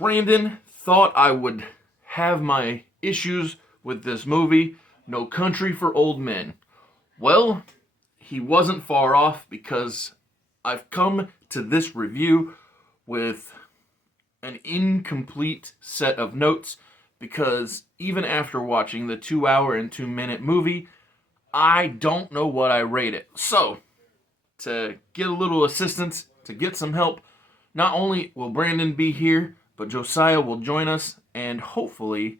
Brandon thought I would have my issues with this movie, No Country for Old Men. Well, he wasn't far off because I've come to this review with an incomplete set of notes because even after watching the 2 hour and 2 minute movie, I don't know what I rate it. So, to get a little assistance, to get some help, not only will Brandon be here, but Josiah will join us, and hopefully,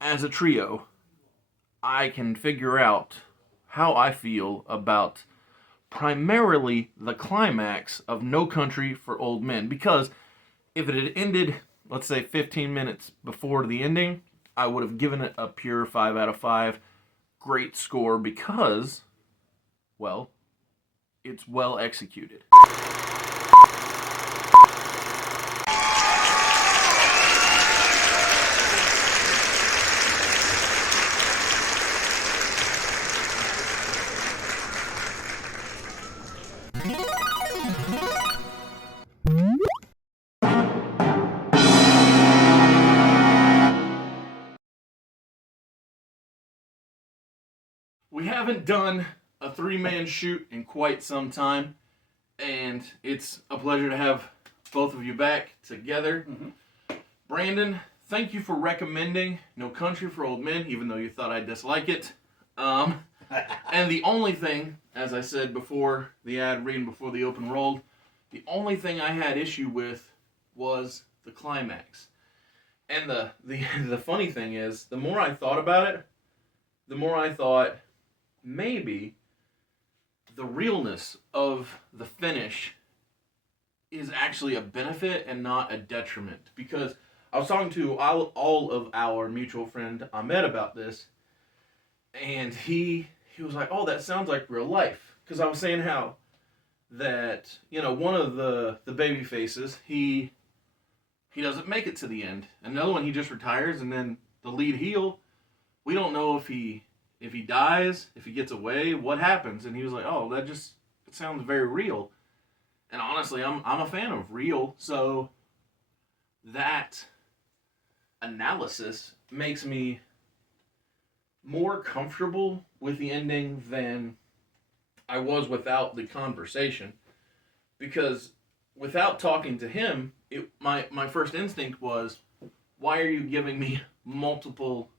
as a trio, I can figure out how I feel about primarily the climax of No Country for Old Men. Because if it had ended, let's say 15 minutes before the ending, I would have given it a pure 5 out of 5. Great score because, well, it's well executed. We haven't done a three-man shoot in quite some time, and it's a pleasure to have both of you back together. Brandon, thank you for recommending No Country for Old Men, even though you thought I'd dislike it. And the only thing, as I said before the ad reading before the open rolled, the only thing I had issue with was the climax. And the funny thing is, the more I thought about it, the more I thought maybe the realness of the finish is actually a benefit and not a detriment. Because I was talking to all of our mutual friend Ahmed about this, and he was like, "Oh, that sounds like real life." Because I was saying how that, one of the baby faces, he doesn't make it to the end. Another one, he just retires, and then the lead heel, we don't know if he dies, if he gets away, what happens. And he was like, "Oh, it sounds very real." And honestly, I'm a fan of real, so that analysis makes me more comfortable with the ending than I was without the conversation. Because without talking to him, my first instinct was, why are you giving me multiple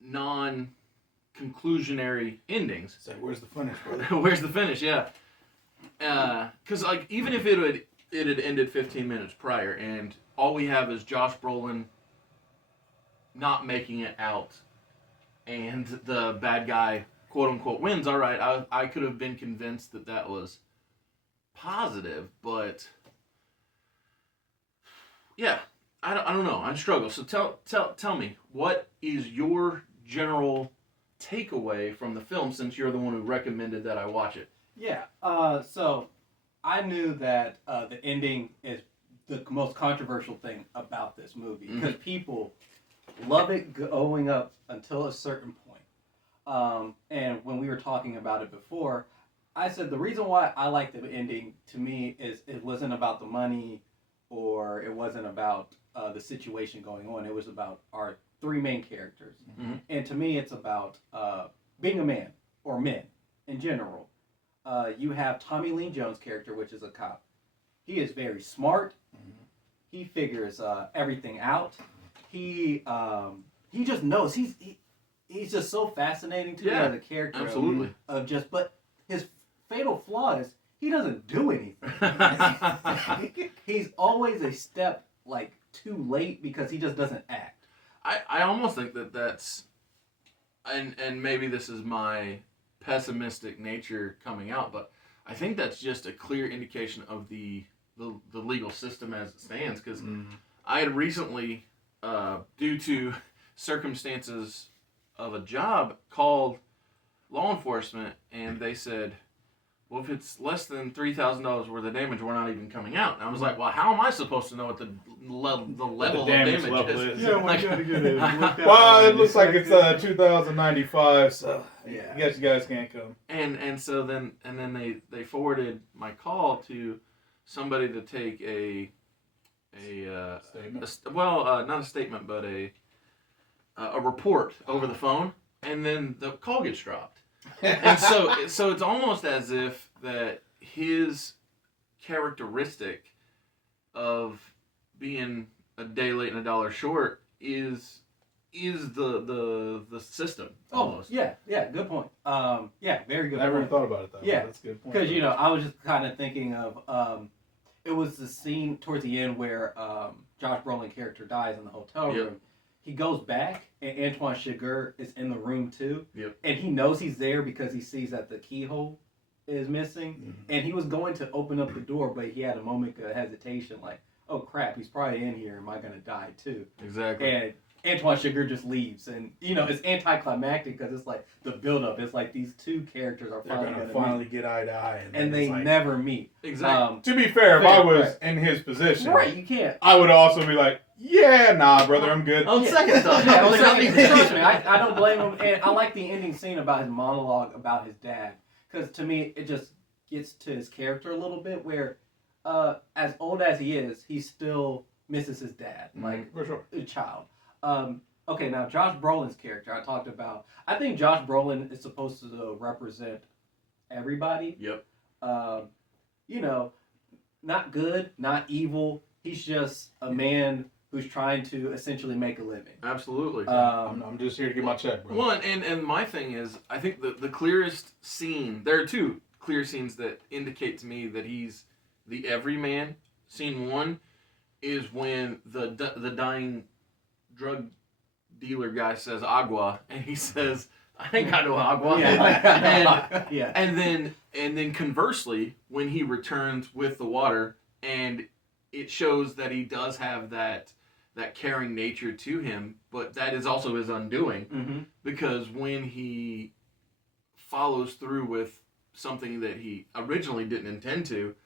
non-conclusionary endings? So where's the finish, brother? Where's the finish? Yeah. Because even if it had ended 15 minutes prior, and all we have is Josh Brolin not making it out, and the bad guy, quote unquote, wins. All right, I could have been convinced that was positive, but yeah, I don't know. I struggle. So tell me, what is your general takeaway from the film, since you're the one who recommended that I watch it? Yeah, so I knew that the ending is the most controversial thing about this movie, because people love it going up until a certain point. And when we were talking about it before, I said the reason why I like the ending, to me, is it wasn't about the money, or it wasn't about the situation going on. It was about our three main characters. And to me, it's about being a man, or men in general. You have Tommy Lee Jones' character, which is a cop. He is very smart. He figures everything out. He just knows. He's just so fascinating to me as a character. Absolutely. But his fatal flaw is he doesn't do anything. He's always a step too late because he just doesn't act. I almost think that's, and maybe this is my pessimistic nature coming out, but I think that's just a clear indication of the legal system as it stands. Because I had recently, due to circumstances of a job, called law enforcement, and they said, well, if it's less than $3,000 worth of damage, we're not even coming out. And I was like, well, how am I supposed to know what the level of damage is? Yeah, we gotta get it. Well, it looks like it's 2095, so I guess you guys can't come. And so then they forwarded my call to somebody to take Statement? not a statement, but a report over the phone, and then the call gets dropped. And so it's almost as if that his characteristic of being a day late and a dollar short is the system almost. Yeah, good point. Yeah, very good. I never point. thought about it that way. Yeah, That's a good point. Because I was just kind of thinking of it was the scene towards the end where Josh Brolin character dies in the hotel room. Yep. He goes back, and Antoine Chigurh is in the room too. Yep. And he knows he's there because he sees that the keyhole is missing. Mm-hmm. And he was going to open up the door, but he had a moment of hesitation, like, oh crap, he's probably in here. Am I going to die too? Exactly. And Antoine Chigurh just leaves, and it's anticlimactic because it's like the build-up. It's like these two characters are They're finally gonna going to finally get eye to eye, and they never meet. Exactly. To be fair, if I was Right. in his position, Right, you can't. I would also be like, "Yeah, nah, brother, I'm good." On second thought, Yeah, I was like, trust me, I don't blame him. And I like the ending scene about his monologue about his dad, because to me it just gets to his character a little bit. Where, as old as he is, he still misses his dad, like For sure. a child. Okay, now Josh Brolin's character I talked about. I think Josh Brolin is supposed to represent everybody. Yep. Not good, not evil. He's just a man who's trying to essentially make a living. Absolutely. I'm just here to get my check, bro. One, and my thing is, I think the clearest scene, there are two clear scenes that indicate to me that he's the everyman. Scene one is when the dying drug dealer guy says agua, and he says, I ain't got no agua. Yeah. And then conversely, when he returns with the water, and it shows that he does have that caring nature to him, but that is also his undoing. Mm-hmm. Because when he follows through with something that he originally didn't intend to,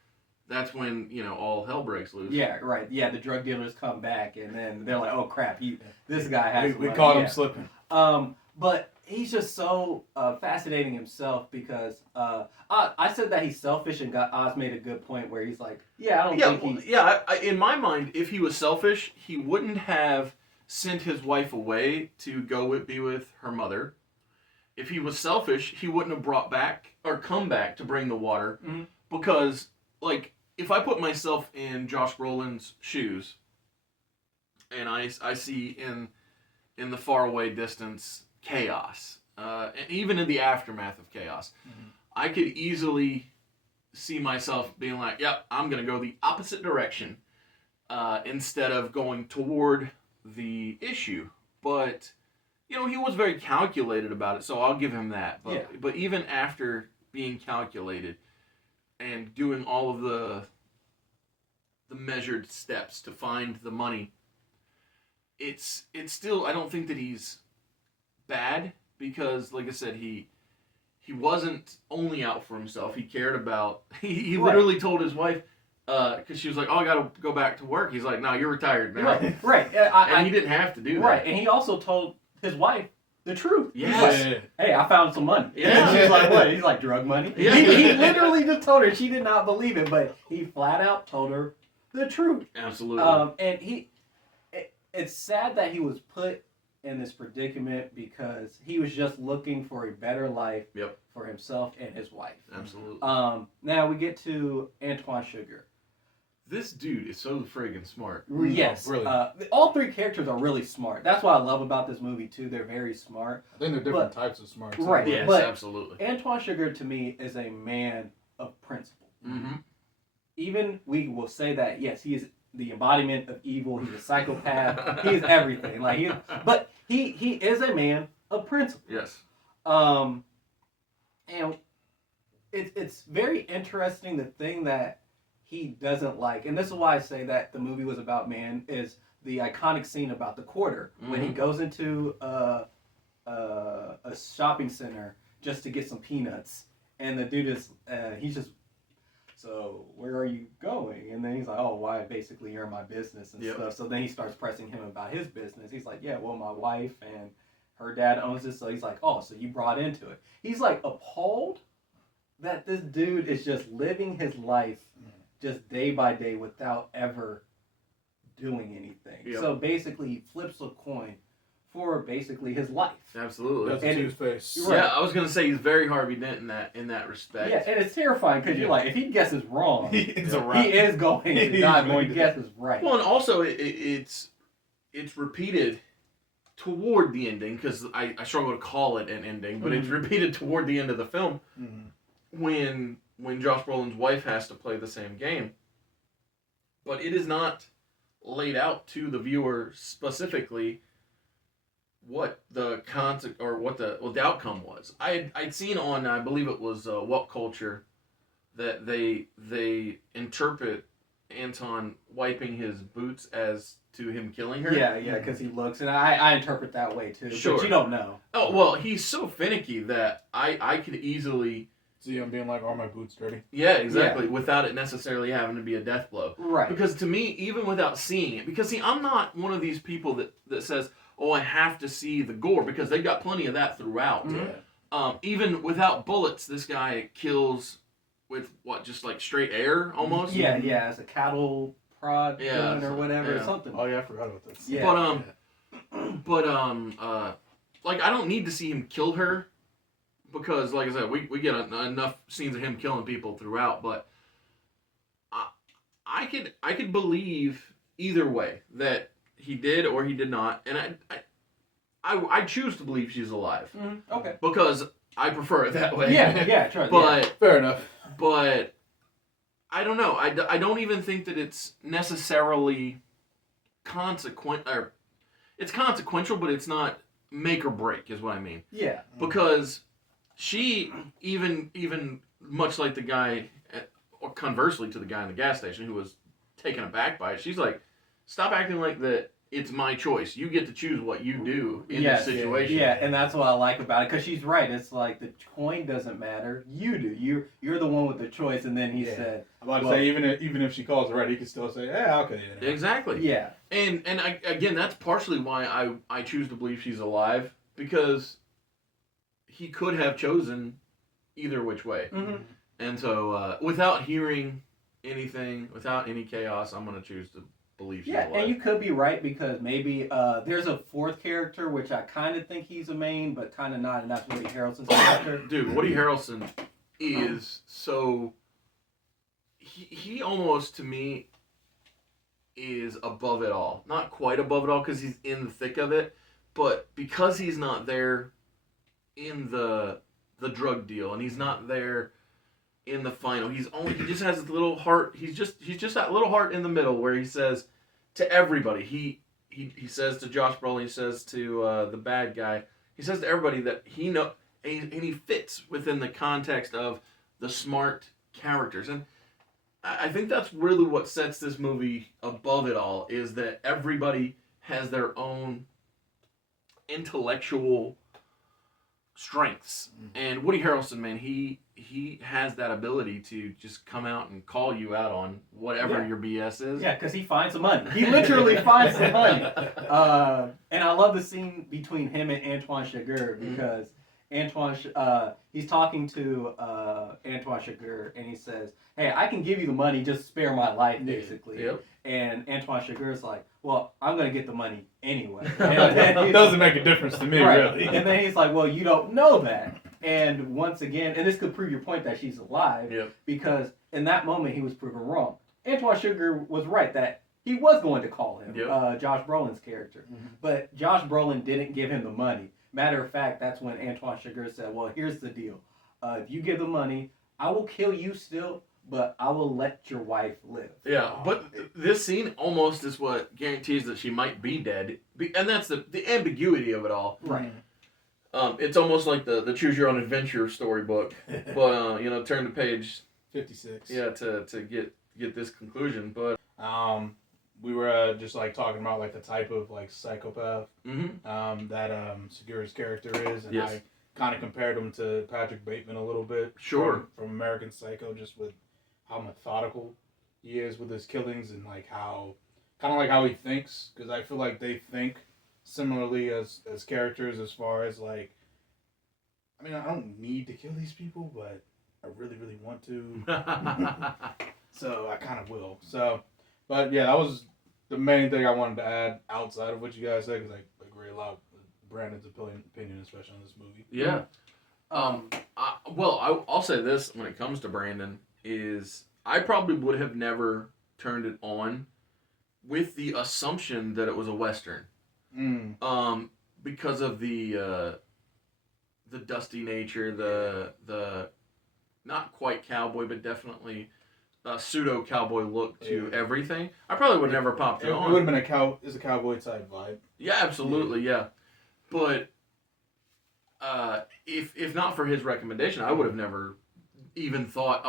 that's when all hell breaks loose. Yeah, right. Yeah, the drug dealers come back, and then they're like, "Oh crap, this guy has." We caught him slipping. But he's just so fascinating himself because I said that he's selfish, and Oz made a good point where he's like, "Yeah, I don't think he's." In my mind, if he was selfish, he wouldn't have sent his wife away to go be with her mother. If he was selfish, he wouldn't have brought back or come back to bring the water. Mm-hmm. Because, like, if I put myself in Josh Brolin's shoes, and I see in the faraway distance chaos, and even in the aftermath of chaos, I could easily see myself being like, yep, I'm going to go the opposite direction instead of going toward the issue. But, he was very calculated about it, so I'll give him that. But even after being calculated and doing all of the measured steps to find the money, it's still, I don't think that he's bad, because like I said, he wasn't only out for himself. He cared about, he literally told his wife, because she was like, oh, I gotta go back to work. He's like, no, you're retired now. Right. And he didn't have to do that. Right, and he also told his wife the truth. Yes. He's like, hey, I found some money. Yeah. And she's like, what? He's like, drug money? Yeah. He literally just told her. She did not believe it, but he flat out told her the truth. Absolutely. And it's sad that he was put in this predicament because he was just looking for a better life for himself and his wife. Absolutely. Now we get to Antoine Chigurh. This dude is so friggin' smart. Yes. Really? All three characters are really smart. That's what I love about this movie, too. They're very smart. I think they're different types of smart. Too. Right. Yes, But absolutely. Antoine Chigurh, to me, is a man of principle. Mm-hmm. Even we will say that, yes, he is the embodiment of evil. He's a psychopath. He's everything. But he is a man of principle. Yes. And it's very interesting, the thing that he doesn't like, and this is why I say that the movie was about man, is the iconic scene about the quarter when he goes into a shopping center just to get some peanuts, and the dude is he's just, so where are you going? And then he's like, oh, why basically you're in my business and stuff. So then he starts pressing him about his business. He's like, yeah, well, my wife and her dad owns this. So he's like, oh, so you brought into it. He's like appalled that this dude is just living his life just day by day without ever doing anything. Yep. So basically, he flips a coin for basically his life. Absolutely. That's a two-face. Right. Yeah, I was gonna say he's very Harvey Dent in that respect. Yeah, and it's terrifying because you're like, if he guesses wrong, It's a he wrap. is going to He's die, going but to he guesses right. Well, and also it's repeated toward the ending because I struggle to call it an ending, but it's repeated toward the end of the film when Josh Brolin's wife has to play the same game. But it is not laid out to the viewer specifically what the what the outcome was. I'd seen on, I believe it was What Culture, that they interpret Anton wiping his boots as to him killing her. Yeah, because he looks, and I interpret that way too. Sure. But you don't know. Oh well, he's so finicky that I could easily. See him being like, "Are my boots dirty?" Yeah, exactly. Without it necessarily having to be a death blow. Right. Because to me, even without seeing it, because see, I'm not one of these people that says, "Oh, I have to see the gore," because they got plenty of that throughout. Yeah. Even without bullets, this guy kills with what, just like straight air almost. Yeah, as a cattle prod gun or whatever, yeah. something. Oh yeah, I forgot about this. Yeah. But like I don't need to see him kill her. Because, like I said, we get enough scenes of him killing people throughout, but I could believe either way that he did or he did not, and I choose to believe she's alive Okay. because I prefer it that way. Yeah, sure. But Fair enough. but I don't know. I don't even think that it's necessarily or it's consequential, but it's not make or break, is what I mean. Yeah. Because she, even much like the guy, or conversely to the guy in the gas station who was taken aback by it, she's like, stop acting like that it's my choice. You get to choose what you do in this situation. Yeah, and that's what I like about it, because she's right. It's like the coin doesn't matter. You do. You're the one with the choice, and then he said... I'm about to say, even if she calls it right, he could still say, yeah, okay. Yeah. Exactly. Yeah. And again, that's partially why I choose to believe she's alive, because he could have chosen either which way. Mm-hmm. And so, without hearing anything, without any chaos, I'm going to choose to believe she's alive. And you could be right, because maybe there's a fourth character, which I kind of think he's a main, but kind of not, and that's Woody Harrelson's character. Dude, Woody Harrelson is so... He almost, to me, is above it all. Not quite above it all, because he's in the thick of it, but because he's not there in the drug deal, and he's not there in the final, he just has this little heart. He's just that little heart in the middle where he says to everybody, he says to Josh Brolin, he says to the bad guy, he says to everybody that he know, and he fits within the context of the smart characters. And I think that's really what sets this movie above it all, is that everybody has their own intellectual strengths. And Woody Harrelson, man, he has that ability to just come out and call you out on whatever your BS is. Yeah, because he finds the money. He literally finds the money. And I love the scene between him and Antoine Chigurh, because Antoine, he's talking to Antoine Chigurh, and he says, "Hey, I can give you the money, just spare my life," basically. Yep. And Antoine Chigurh's like, "Well, I'm gonna get the money anyway." It doesn't make a difference to me, really. And then he's like, "Well, you don't know that." And once again, and this could prove your point that she's alive, because in that moment he was proven wrong. Antoine Chigurh was right that he was going to call him Josh Brolin's character, but Josh Brolin didn't give him the money. Matter of fact, that's when Antoine Chigurh said, "Well, here's the deal. If you give the money, I will kill you still, but I will let your wife live." Yeah, but this scene almost is what guarantees that she might be dead. And that's the ambiguity of it all. Right. It's almost like the Choose Your Own Adventure storybook. But, turn to page 56. Yeah, to get this conclusion. But we were just like talking about like the type of like psychopath that Segura's character is, and I kind of compared him to Patrick Bateman a little bit. Sure. From American Psycho, just with how methodical he is with his killings, and like how he thinks, because I feel like they think similarly as characters, as far as like, I mean, I don't need to kill these people, but I really, really want to. So I kind of will. So, but yeah, the main thing I wanted to add outside of what you guys said, because I agree a lot with Brandon's opinion, especially on this movie. Yeah. Um, I'll say this when it comes to Brandon is I probably would have never turned it on with the assumption that it was a Western. Because of the dusty nature, the not quite cowboy, but definitely pseudo cowboy look to everything. I probably would have never popped it on. It would have been a cowboy type vibe. Yeah, absolutely, yeah. But if not for his recommendation, I would have never even thought,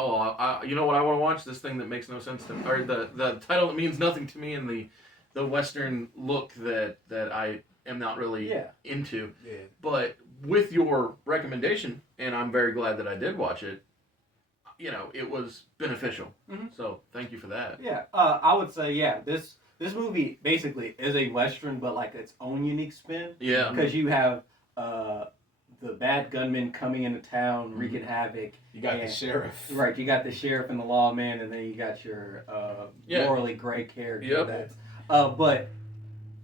you know what, I want to watch this thing that makes no sense to me, or the title that means nothing to me, and the Western look that I am not really into. Yeah. But with your recommendation, and I'm very glad that I did watch it, you know, it was beneficial. Mm-hmm. So thank you for that. Yeah, I would say this movie basically is a Western, but like its own unique spin. Yeah. Because you have the bad gunmen coming into town, wreaking havoc. You got the sheriff. Right, you got the sheriff and the lawman, and then you got your morally gray character. Yep. But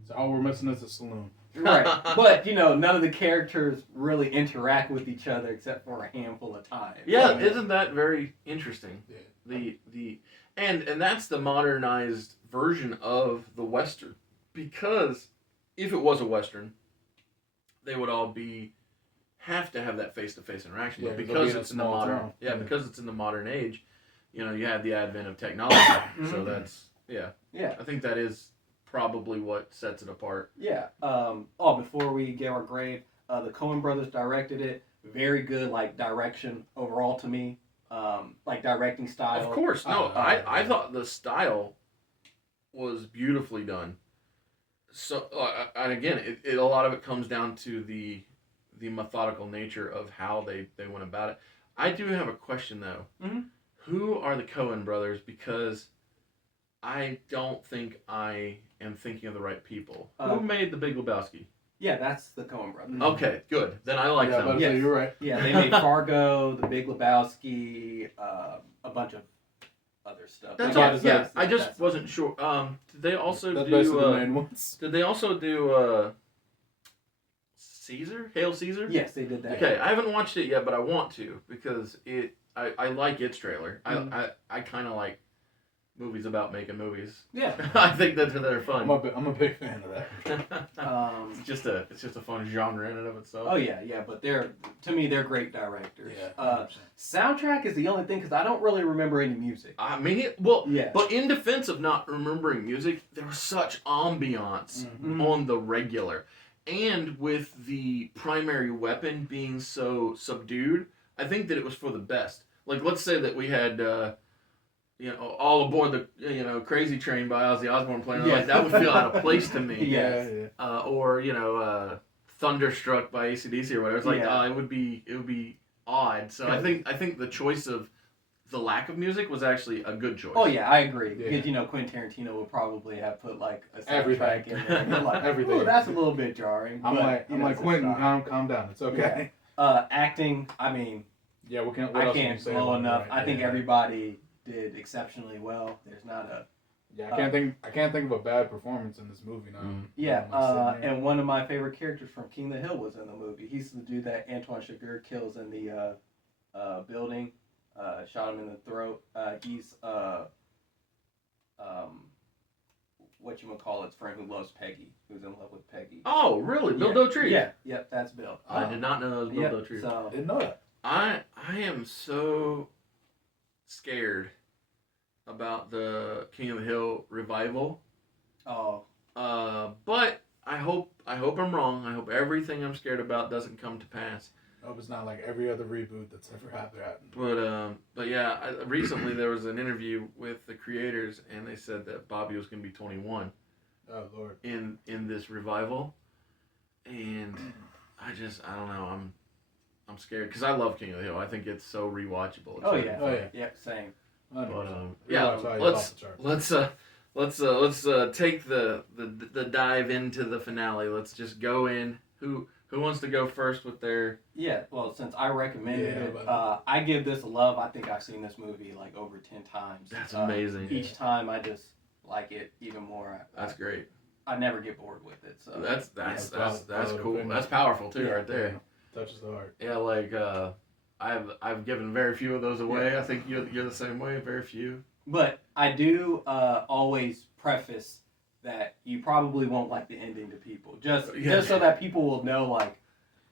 So all we're missing is a saloon. right, but none of the characters really interact with each other except for a handful of times. Yeah, So, isn't that very interesting? Yeah. And that's the modernized version of the Western. Because if it was a Western, they would all have to have that face-to-face interaction. Yeah, But they'll be because in a it's in the small modern town. because it's in the modern age, you know, you have the advent of technology. So that's I think that is probably what sets it apart. Yeah. Before we give our grade, the Coen brothers directed it. Very good, like direction overall to me. Like directing style. Of course, no. I thought the style was beautifully done. So, and again, a lot of it comes down to the methodical nature of how they went about it. I do have a question though. Mm-hmm. Who are the Coen brothers? Because I don't think I am thinking of the right people. Who made The Big Lebowski? Yeah, that's the Coen brothers. Okay, good. Then I like them. But Yes. you're right. Yeah, they made Fargo, The Big Lebowski, a bunch of other stuff. That's Yeah, all. just Yeah, like- I just wasn't sure. Did they also That's basically the do? main ones. Did they also do Caesar? Hail Caesar? Yes, they did that. Okay, I haven't watched it yet, but I want to because I like its trailer. Mhm. I kind of like movies about making movies. Yeah. I think that they're fun. I'm a big fan of that. it's just a fun genre in and of itself. Oh yeah, but to me they're great directors. Yeah. 100%. Soundtrack is the only thing because I don't really remember any music. I mean, Yeah. but in defense of not remembering music, there was such ambiance Mhm. on the regular. And with the primary weapon being so subdued, I think that it was for the best. Like, let's say that we had, All Aboard the, Crazy Train by Ozzy Osbourne playing. Yeah. Like, that would feel out of place to me. Yes. Yeah. Or, Thunderstruck by AC/DC or whatever. It's like, Yeah. it would be odd. So I think the choice of the lack of music was actually a good choice. Oh yeah, I agree. Yeah. Because Quentin Tarantino would probably have put like a Everything. soundtrack in there. And you're like, Everything. "Ooh, that's a little bit jarring." I'm but, like it's a Quentin, style. calm down. It's okay. Acting, I mean, Yeah, what I else can you can't say blow about enough. it? I think Yeah. everybody did exceptionally well. There's not a Yeah, I can't think of a bad performance in this movie now. yeah. I'm sitting here. And one of my favorite characters from King of the Hill was in the movie. He's the dude that Antoine Chigurh kills in the building. Shot him in the throat. He's whatchamacallit's friend who loves Peggy, who's in love with Peggy. Oh, really? Bill Yeah. Dauterive? Yeah, yep, that's Bill. I did not know that was Bill Yep, Dauterive. so Didn't know that. I am so scared about the King of the Hill revival. But I hope I'm wrong. I hope everything I'm scared about doesn't come to pass. I hope it's not like every other reboot that's ever happened. But yeah, recently there was an interview with the creators, and they said that Bobby was going to be 21 Oh Lord. in this revival, and I don't know. I'm scared because I love King of the Hill. I think it's so rewatchable. It's Oh really yeah. fun. Yep, same. But Yeah, let's take the dive into the finale. Let's just go in. Who wants to go first with their? Yeah, well, since I recommended Yeah, it, but- I give this a love. I think I've seen this movie like over 10 times. That's amazing. Each time I just like it even more. That's great. I never get bored with it. So That's valid cool. opinion. That's powerful too, Yeah. right there. Touches the heart. Yeah, like I've given very few of those away. I think you're the same way. Very few. But I do always preface that you probably won't like the ending to people, just so that people will know, like,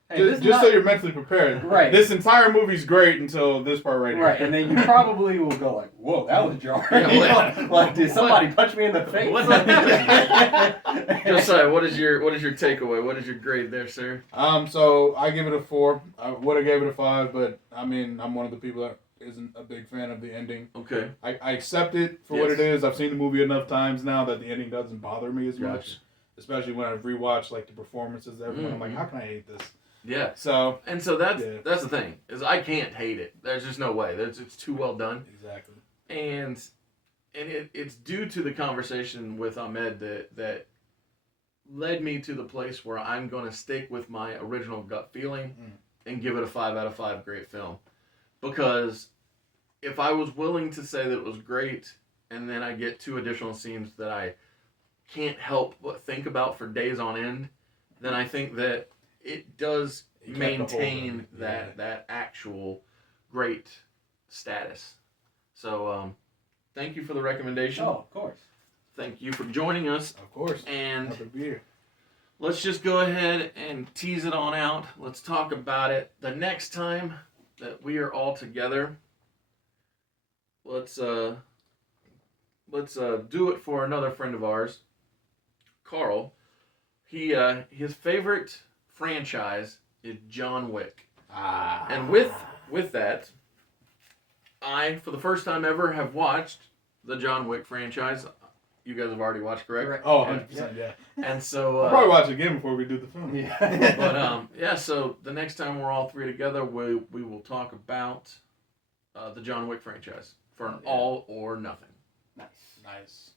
hey, Just so you're mentally prepared. Right. This entire movie's great until this part right here. right, and then you probably will go like, "Whoa, that was jarring!" Yeah, You what- know, like, did somebody punch me in the face? What happened? Josiah, what is your takeaway? What is your grade there, sir? So I give it a 4. I would have gave it a 5, but I mean, I'm one of the people that isn't a big fan of the ending. Okay. I accept it for what Yes. it is. I've seen the movie enough times now that the ending doesn't bother me as Gotcha. much. Especially when I've rewatched like the performances, everyone. I'm like, Mhm. how can I hate this? Yeah. So And so that's Yeah. that's the thing is I can't hate it. There's just no way. It's too well done. exactly. And it's due to the conversation with Ahmed that led me to the place where I'm going to stick with my original gut feeling and give it a 5 out of 5 great film. Because if I was willing to say that it was great and then I get 2 additional scenes that I can't help but think about for days on end, then I think that it does It kept the whole maintain thing. Yeah. that actual great status. So thank you for the recommendation. Oh, of course. Thank you for joining us. Of course. And Another beer. let's just go ahead and tease it on out. Let's talk about it the next time that we are all together. Let's do it for another friend of ours, Carl. His favorite franchise is John Wick. And with that, I, for the first time ever, have watched the John Wick franchise. You guys have already watched, correct? Oh, 100%, yeah. And so, I'll probably watch it again before we do the film. Yeah. but yeah. So the next time we're all 3 together, we will talk about the John Wick franchise for an all or nothing. Nice. Nice.